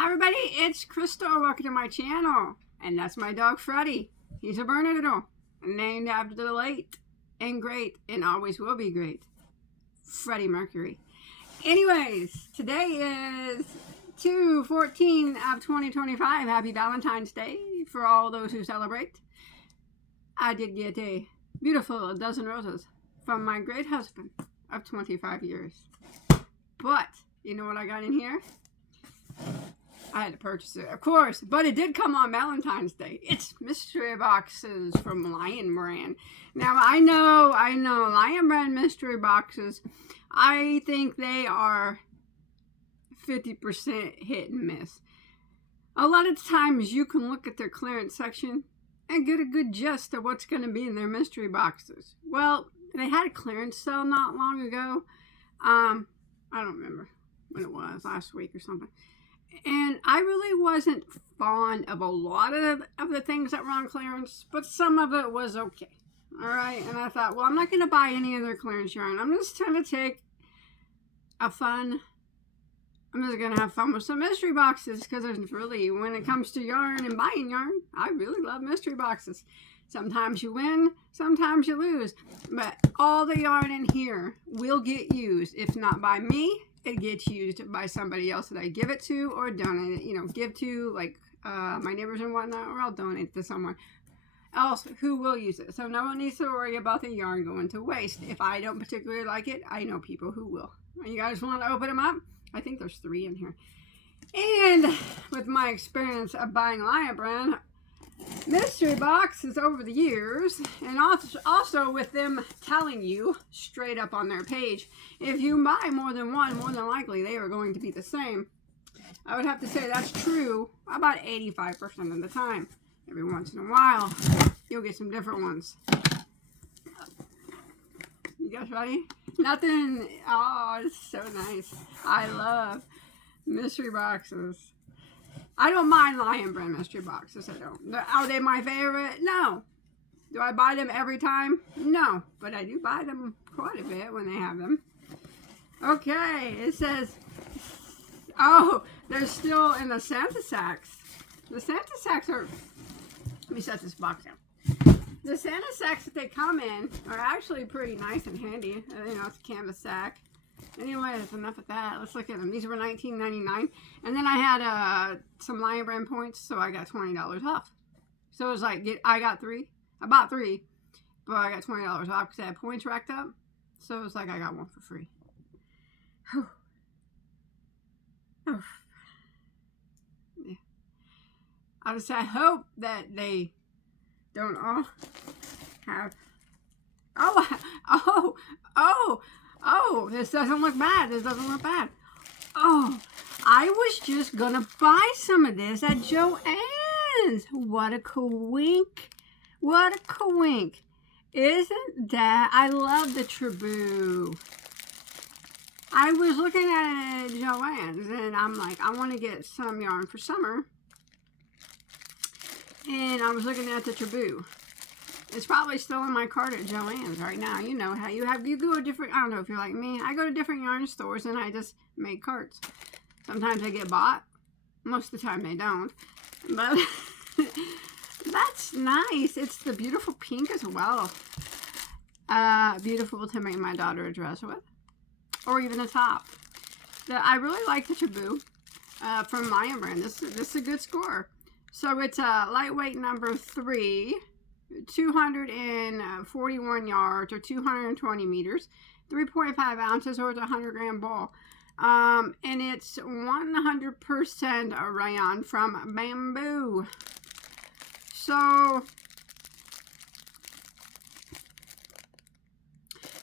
Hi everybody, it's Crystal. Welcome to my channel. And that's my dog Freddy. He's a Bernedoodle, named after the late and great and always will be great Freddie Mercury. Anyways, today is 2/14 of 2025. Happy Valentine's Day for all those who celebrate. I did get a beautiful dozen roses from my great husband of 25 years. But you know what I got in here? I had to purchase it, of course, but it did come on Valentine's Day. It's mystery boxes from Lionbrand. Now, I know Lionbrand mystery boxes, I think they are 50% hit and miss. A lot of times you can look at their clearance section and get a good gist of what's going to be in their mystery boxes. Well, they had a clearance sale not long ago. I don't remember when it was, last week or something. And I really wasn't fond of a lot of the things that were on clearance, but some of it was okay. All right, and I thought, well, I'm not going to buy any of their clearance yarn. I'm just trying to take I'm just going to have fun with some mystery boxes, because there's really, when it comes to yarn and buying yarn, I really love mystery boxes. Sometimes you win, sometimes you lose, but all the yarn in here will get used. If not by me, it gets used by somebody else that I give it to or donate it, give to, like my neighbors and whatnot, or I'll donate it to someone else who will use it. So no one needs to worry about the yarn going to waste. If I don't particularly like it, I know people who will. You guys want to open them up? I think there's 3 in here. And with my experience of buying Lionbrand mystery boxes over the years, and also with them telling you straight up on their page, if you buy more than one, more than likely they are going to be the same. I would have to say that's true about 85% of the time. Every once in a while you'll get some different ones. You guys ready? Nothing. Oh, it's so nice. I love mystery boxes. I don't mind Lionbrand mystery boxes. I don't. Are they my favorite? No. Do I buy them every time? No. But I do buy them quite a bit when they have them. Okay. It says, oh, they're still in the Santa sacks. The Santa sacks are, let me set this box down. The Santa sacks that they come in are actually pretty nice and handy. It's a canvas sack. Anyways, enough of that. Let's look at them. These were $19.99, and then I had some Lionbrand points, so I got $20 off. So it was like I bought 3, but I got $20 off because I had points racked up. So it was like I got one for free. Whew. Oh. Yeah. I hope that they don't all have. Oh, this doesn't look bad. Oh, I was just gonna buy some of this at Joann's. What a coink. Isn't that? I love the Tribou. I was looking at it at Joann's, and I'm like, I want to get some yarn for summer. And I was looking at the Tribou. It's probably still in my cart at Joann's right now. You know how you go to different, I don't know if you're like me, I go to different yarn stores and I just make carts. Sometimes they get bought. Most of the time they don't. But that's nice. It's the beautiful pink as well. Beautiful to make my daughter a dress with. Or even a top. I really like the Tribou from Lionbrand. This is a good score. So it's a lightweight number 3. 241 yards or 220 meters, 3.5 ounces, or it's a 100-gram ball. And it's 100% rayon from bamboo. So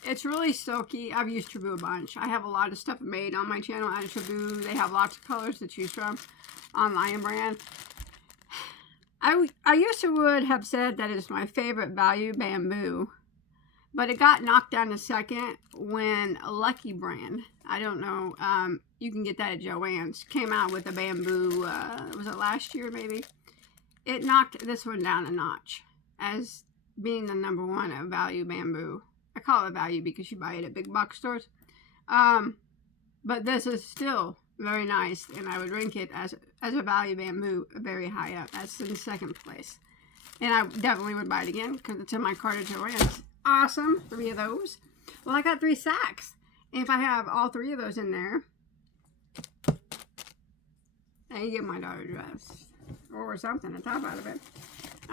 it's really silky. I've used Tribou a bunch. I have a lot of stuff made on my channel out of Tribou. They have lots of colors to choose from on Lionbrand. I used to would have said that it's my favorite value bamboo, but it got knocked down a second when Lucky Brand, I don't know, you can get that at Joann's, came out with a bamboo, was it last year maybe? It knocked this one down a notch as being the #1 of value bamboo. call it value because you buy it at big box stores. But this is still Very nice, and I would rank it as a value bamboo very high up. That's in second place. And I definitely would buy it again because it's in my cart of joy. It's awesome. 3 of those. Well, I got 3 sacks. And if I have all 3 of those in there, I can get my daughter dressed or something on top out of it.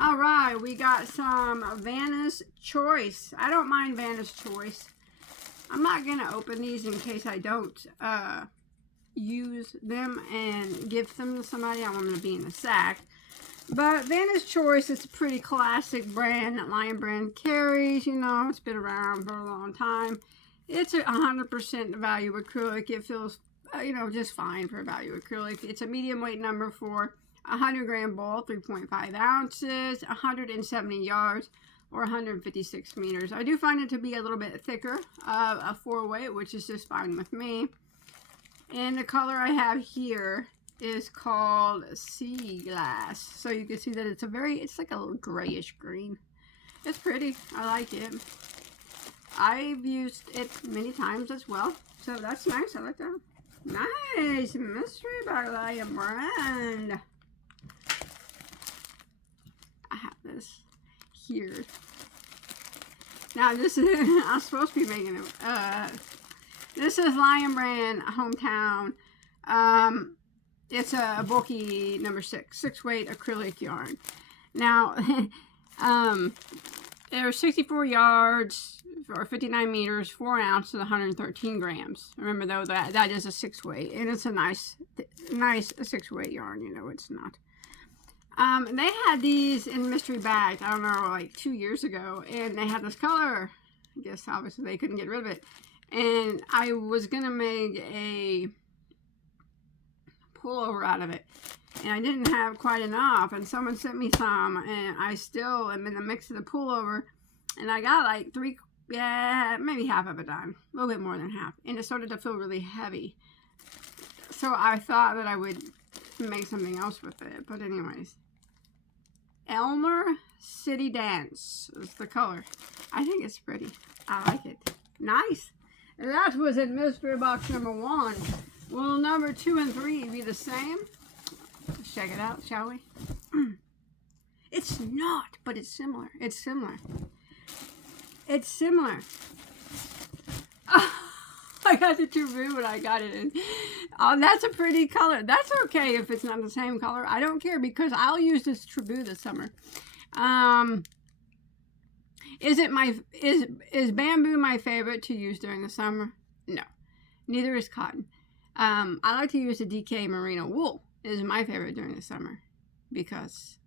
All right, we got some Vanna's Choice. I don't mind Vanna's Choice. I'm not going to open these in case I don't use them and give them to somebody. I want them to be in the sack. But Vanna's Choice is a pretty classic brand that Lionbrand carries. You know, it's been around for a long time. It's a 100% value acrylic. It feels, you know, just fine for a value acrylic. It's a medium weight number for 100 gram ball, 3.5 ounces, 170 yards, or 156 meters. I do find it to be a little bit thicker, a 4-weight, which is just fine with me. And the color I have here is called Sea Glass. So you can see that it's like a grayish green. It's pretty. I like it. I've used it many times as well. So that's nice. I like that. Nice. Mystery by Lionbrand. I have this here. Now this is, I'm supposed to be making it. This is Lionbrand Hometown. It's a bulky number 6-weight acrylic yarn. Now, there are 64 yards or 59 meters, 4 ounces, 113 grams. Remember though that is a 6-weight, and it's a nice 6-weight yarn. You know, it's not. They had these in mystery bags, I don't know, like 2 years ago, and they had this color. I guess obviously they couldn't get rid of it. And I was going to make a pullover out of it. And I didn't have quite enough. And someone sent me some. And I still am in the mix of the pullover. And I got like maybe half of a dime. A little bit more than half. And it started to feel really heavy. So I thought that I would make something else with it. But anyways. Elmer City Dance is the color. I think it's pretty. I like it. Nice. And that was in mystery box number 1. Will number 2 and 3 be the same? Let's check it out, shall we? It's not, but it's similar. It's similar. It's similar. Oh, I got the True when I got it in. Oh, that's a pretty color. That's okay if it's not the same color. I don't care because I'll use this True this summer. Is bamboo my favorite to use during the summer? No. Neither is cotton. I like to use the DK merino wool. It is my favorite during the summer because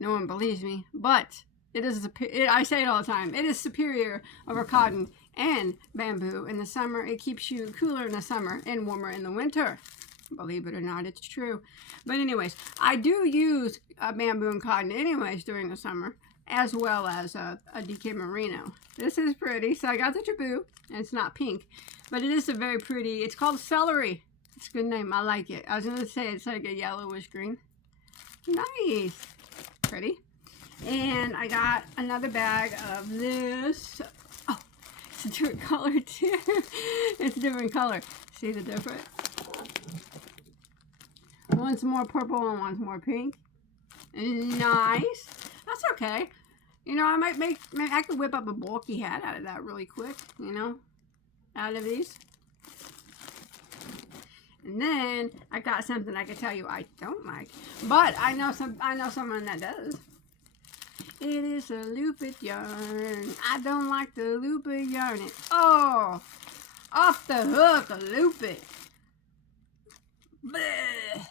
no one believes me, but it is I say it all the time. It is superior over cotton and bamboo in the summer. It keeps you cooler in the summer and warmer in the winter. Believe it or not, it's true. But anyways, I do use bamboo and cotton anyways during the summer, as well as a DK merino. This is pretty. So I got the Taboo, and it's not pink, but it is a very pretty. It's called Celery. It's a good name. I like it. I was going to say it's like a yellowish green. Nice. Pretty. And I got another bag of this. Oh, it's a different color too. It's a different color. See the difference? One's more purple and one's more pink. Nice. That's okay. You know, I could whip up a bulky hat out of that really quick, you know, out of these. And then I got something I can tell you I don't like, but I know someone that does. It is a looped yarn. I don't like the looped yarn. Oh, off the hook, a looped. Bleh.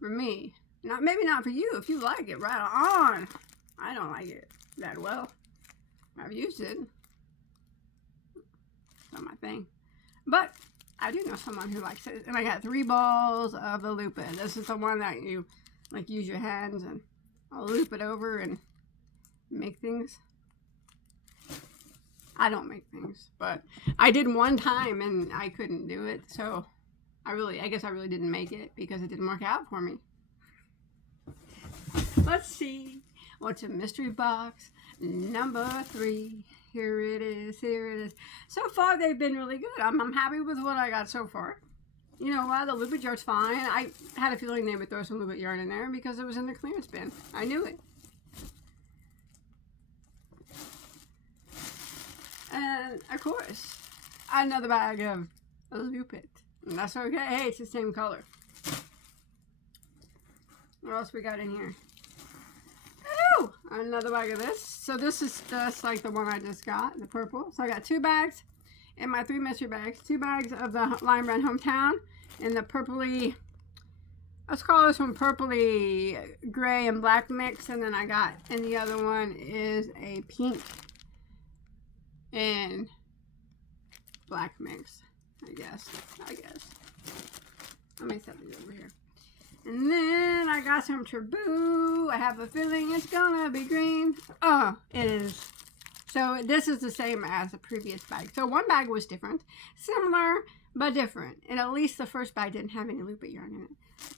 For me, maybe not for you. If you like it, right on. I don't like it that well. I've used it. It's not my thing, but I do know someone who likes it. And I got 3 balls of the loop it. This is the one that you like use your hands and I'll loop it over and make things. I don't make things, but I did one time and I couldn't do it. So I guess I really didn't make it because it didn't work out for me. Let's see what's in mystery box number 3. Here it is. Here it is. So far, they've been really good. I'm happy with what I got so far. you know what, the loopet yarn's fine. I had a feeling they would throw some loopet yarn in there because it was in the clearance bin. I knew it. And of course, another bag of loopet. And that's okay. Hey, it's the same color. What else we got in here? Oh, another bag of this. So this is just like the one I just got, the purple. So I got 2 bags in my 3 mystery bags. 2 bags of the Lionbrand Hometown in the purpley, let's call this one purpley gray and black mix. And then I got, and the other one is a pink and black mix, I guess. Let me set these over here. And then I got some Taboo. I have a feeling it's gonna be green. Oh, it is. So this is the same as the previous bag. So one bag was different, similar but different. And at least the first bag didn't have any loopet yarn in it.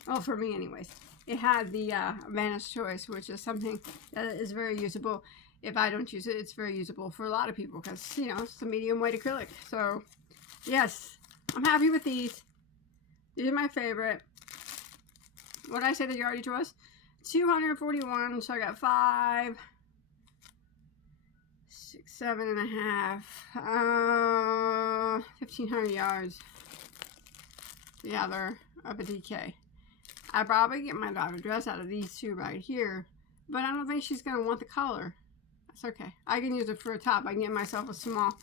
Well, for me anyways. It had the Vanna's Choice, which is something that is very usable. If I don't use it, it's very usable for a lot of people because, you know, it's a medium weight acrylic. So, yes, I'm happy with these. These are my favorite. What did I say the yardage was? 241. So I got 5, 6, 7.5, 1,500 yards. Yeah, they're of a DK. I probably get my daughter dress out of these 2 right here, but I don't think she's gonna want the color. That's okay. I can use it for a top. I can get myself a small,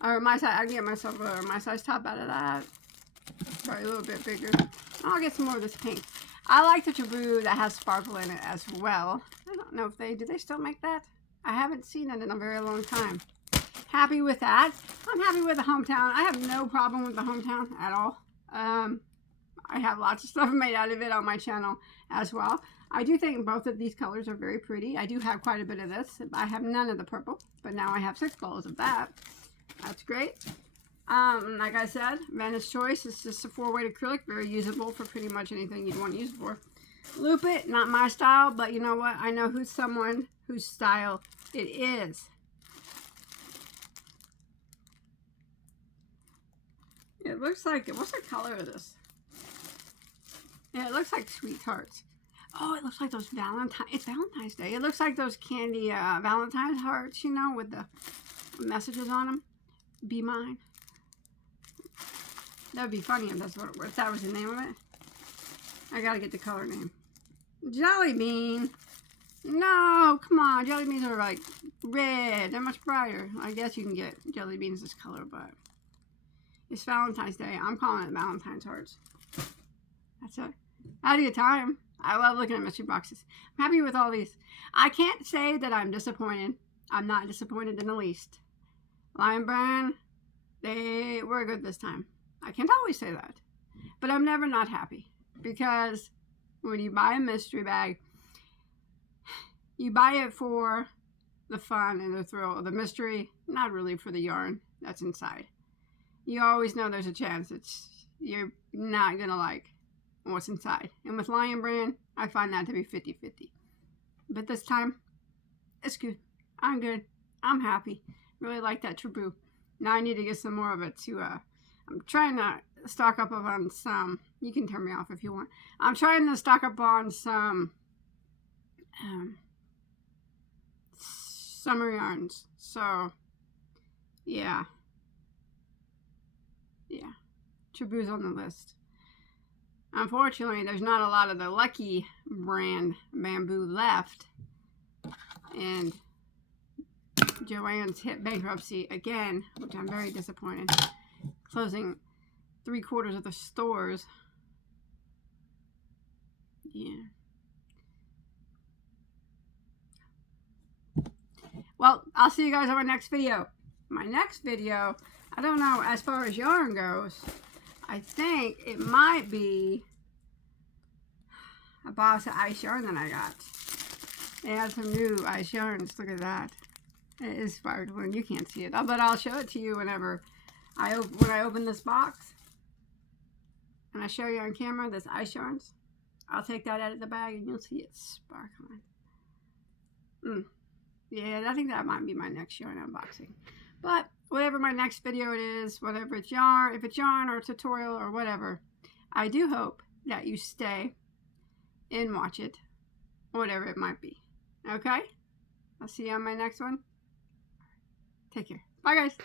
or my size. I can get myself a my size top out of that. Probably a little bit bigger. I'll get some more of this pink. I like the Taboo that has sparkle in it as well. I don't know if do they still make that? I haven't seen it in a very long time. Happy with that. I'm happy with the Hometown. I have no problem with the Hometown at all. I have lots of stuff made out of it on my channel as well. I do think both of these colors are very pretty. I do have quite a bit of this. I have none of the purple, but now I have 6 balls of that. That's great. Like I said, Vanna's Choice is just a 4-weight acrylic, very usable for pretty much anything you'd want to use it for. Loop it, not my style, but you know what? I know who's someone whose style it is. It looks like, what's the color of this? Yeah, it looks like Sweethearts. Oh, it looks like those it's Valentine's Day. It looks like those candy Valentine's hearts, you know, with the messages on them. Be mine. That would be funny if if that was the name of it. I gotta get the color name. Jelly Bean. No, come on. Jelly beans are like red. They're much brighter. I guess you can get jelly beans this color, but it's Valentine's Day. I'm calling it Valentine's hearts. That's it. I had a good time. I love looking at mystery boxes. I'm happy with all these. I can't say that I'm disappointed. I'm not disappointed in the least. Lionbrand, they were good this time. I can't always say that. But I'm never not happy. Because when you buy a mystery bag, you buy it for the fun and the thrill of the mystery, not really for the yarn that's inside. You always know there's a chance you're not going to like what's inside. And with Lionbrand, I find that to be 50-50. But this time, it's good. I'm good. I'm happy. Really like that Taboo. Now I need to get some more of it to, I'm trying to stock up on some, you can turn me off if you want. I'm trying to stock up on some summer yarns. So, yeah. Yeah. Taboo's on the list. Unfortunately, there's not a lot of the Lucky brand bamboo left. And Joann's hit bankruptcy again, which I'm very disappointed. Closing 3/4 of the stores. Yeah. Well, I'll see you guys on my next video. My next video, I don't know, as far as yarn goes, I think it might be a box of ice yarn that I got. It has some new ice yarns. Look at that. It is sparkling. You can't see it, but I'll show it to you whenever when I open this box. And I show you on camera this ice yarns. I'll take that out of the bag and you'll see it sparkling. Yeah, I think that might be my next yarn unboxing. But whatever my next video it is, whether it's yarn, if it's yarn or a tutorial or whatever, I do hope that you stay and watch it, whatever it might be. Okay? I'll see you on my next one. Take care. Bye, guys.